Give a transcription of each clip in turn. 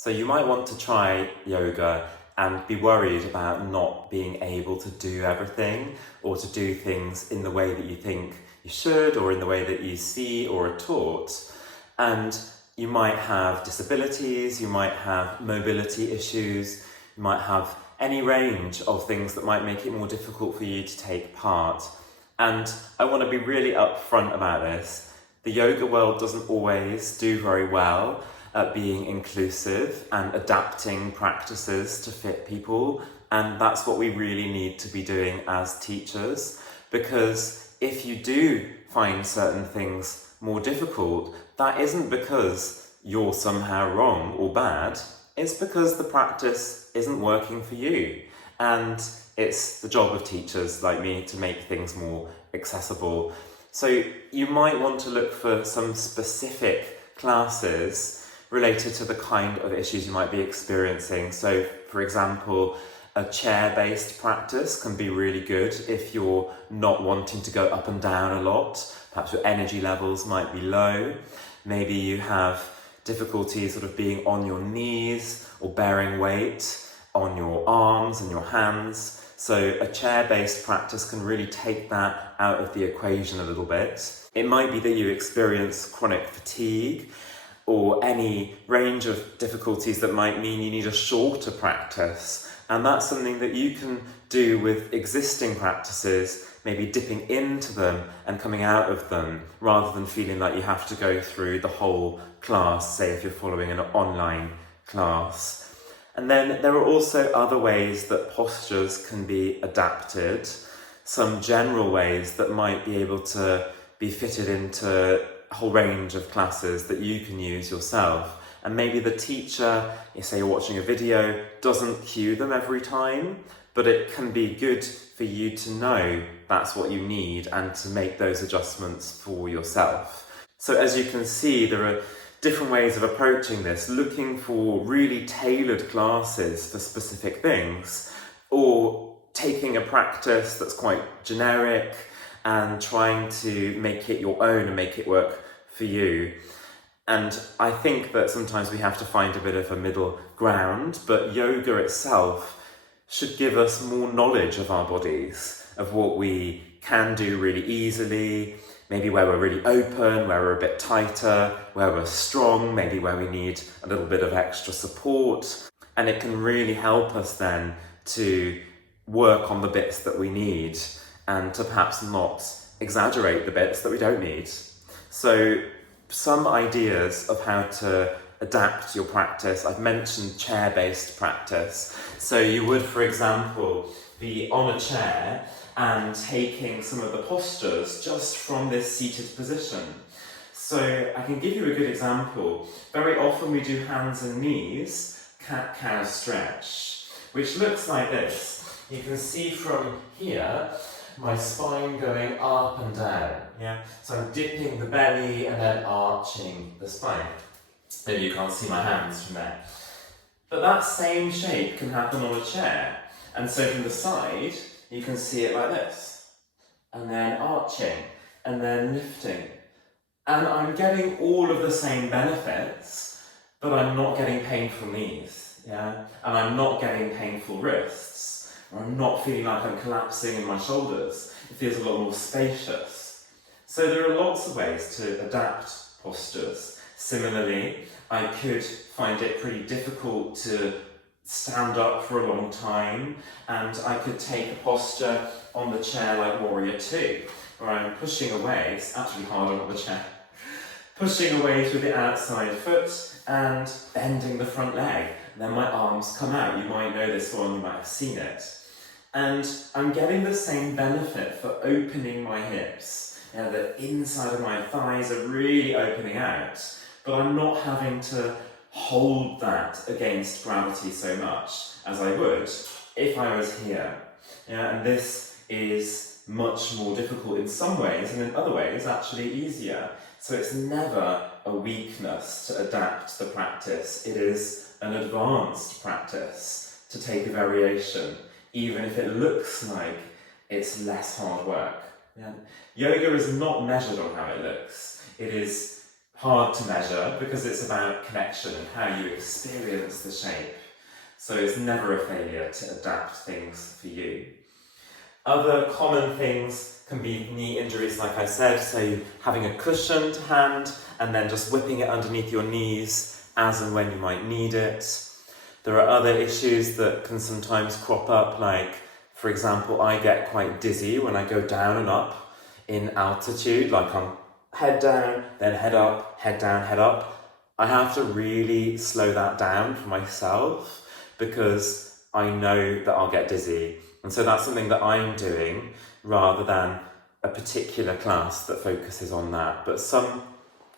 So you might want to try yoga and be worried about not being able to do everything or to do things in the way that you think you should or in the way that you see or are taught. And you might have disabilities, you might have mobility issues, you might have any range of things that might make it more difficult for you to take part. And I want to be really upfront about this. The yoga world doesn't always do very well at being inclusive and adapting practices to fit people, and that's what we really need to be doing as teachers, because if you do find certain things more difficult, that isn't because you're somehow wrong or bad, it's because the practice isn't working for you, and it's the job of teachers like me to make things more accessible. So you might want to look for some specific classes related to the kind of issues you might be experiencing. So, for example, a chair-based practice can be really good if you're not wanting to go up and down a lot. Perhaps your energy levels might be low. Maybe you have difficulties sort of being on your knees or bearing weight on your arms and your hands. So a chair-based practice can really take that out of the equation a little bit. It might be that you experience chronic fatigue or any range of difficulties that might mean you need a shorter practice. And that's something that you can do with existing practices, maybe dipping into them and coming out of them, rather than feeling like you have to go through the whole class, say if you're following an online class. And then there are also other ways that postures can be adapted, some general ways that might be able to be fitted into a whole range of classes that you can use yourself. And maybe the teacher, you say you're watching a video, doesn't cue them every time, but it can be good for you to know that's what you need and to make those adjustments for yourself. So as you can see, there are different ways of approaching this, looking for really tailored classes for specific things, or taking a practice that's quite generic and trying to make it your own and make it work for you. And I think that sometimes we have to find a bit of a middle ground, but yoga itself should give us more knowledge of our bodies, of what we can do really easily, maybe where we're really open, where we're a bit tighter, where we're strong, maybe where we need a little bit of extra support. And it can really help us then to work on the bits that we need and to perhaps not exaggerate the bits that we don't need. So some ideas of how to adapt your practice. I've mentioned chair-based practice. So you would, for example, be on a chair and taking some of the postures just from this seated position. So I can give you a good example. Very often we do hands and knees, cat-cow stretch, which looks like this. You can see from here my spine going up and down. Yeah. So I'm dipping the belly and then arching the spine. Maybe you can't see my hands from there. But that same shape can happen on a chair. And so from the side, you can see it like this. And then arching, and then lifting. And I'm getting all of the same benefits, but I'm not getting painful knees. Yeah. And I'm not getting painful wrists. Or I'm not feeling like I'm collapsing in my shoulders. It feels a lot more spacious. So there are lots of ways to adapt postures. Similarly, I could find it pretty difficult to stand up for a long time, and I could take a posture on the chair like Warrior 2, where I'm pushing away. It's actually harder on the chair. Pushing away through the outside foot and bending the front leg. And then my arms come out. You might know this one, you might have seen it. And I'm getting the same benefit for opening my hips. You know, the inside of my thighs are really opening out, but I'm not having to hold that against gravity so much as I would if I was here. Yeah, and this is much more difficult in some ways, and in other ways actually easier. So it's never a weakness to adapt the practice. It is an advanced practice to take a variation, even if it looks like it's less hard work. Yeah. Yoga is not measured on how it looks. It is hard to measure because it's about connection and how you experience the shape. So it's never a failure to adapt things for you. Other common things can be knee injuries, like I said, so having a cushion to hand and then just whipping it underneath your knees as and when you might need it. There are other issues that can sometimes crop up, like, for example, I get quite dizzy when I go down and up in altitude, like I'm head down, then head up, head down, head up. I have to really slow that down for myself because I know that I'll get dizzy. And so that's something that I'm doing rather than a particular class that focuses on that. But some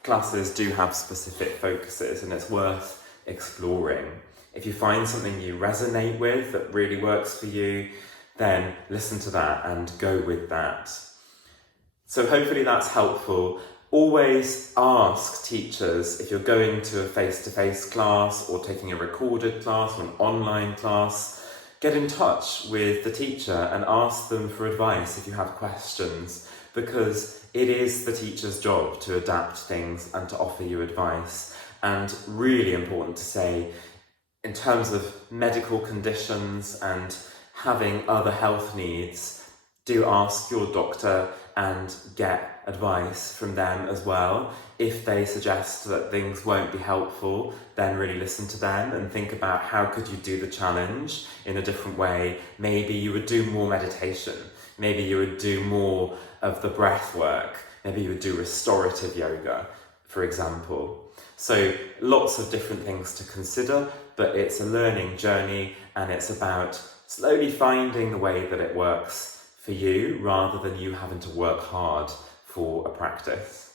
classes do have specific focuses and it's worth exploring. If you find something you resonate with that really works for you, then listen to that and go with that. So hopefully that's helpful. Always ask teachers if you're going to a face-to-face class or taking a recorded class or an online class. Get in touch with the teacher and ask them for advice if you have questions, because it is the teacher's job to adapt things and to offer you advice. And really important to say, in terms of medical conditions and having other health needs, do ask your doctor and get advice from them as well. If they suggest that things won't be helpful, then really listen to them and think about how could you do the challenge in a different way. Maybe you would do more meditation. Maybe you would do more of the breath work. Maybe you would do restorative yoga, for example. So lots of different things to consider, but it's a learning journey and it's about slowly finding the way that it works for you rather than you having to work hard for a practice.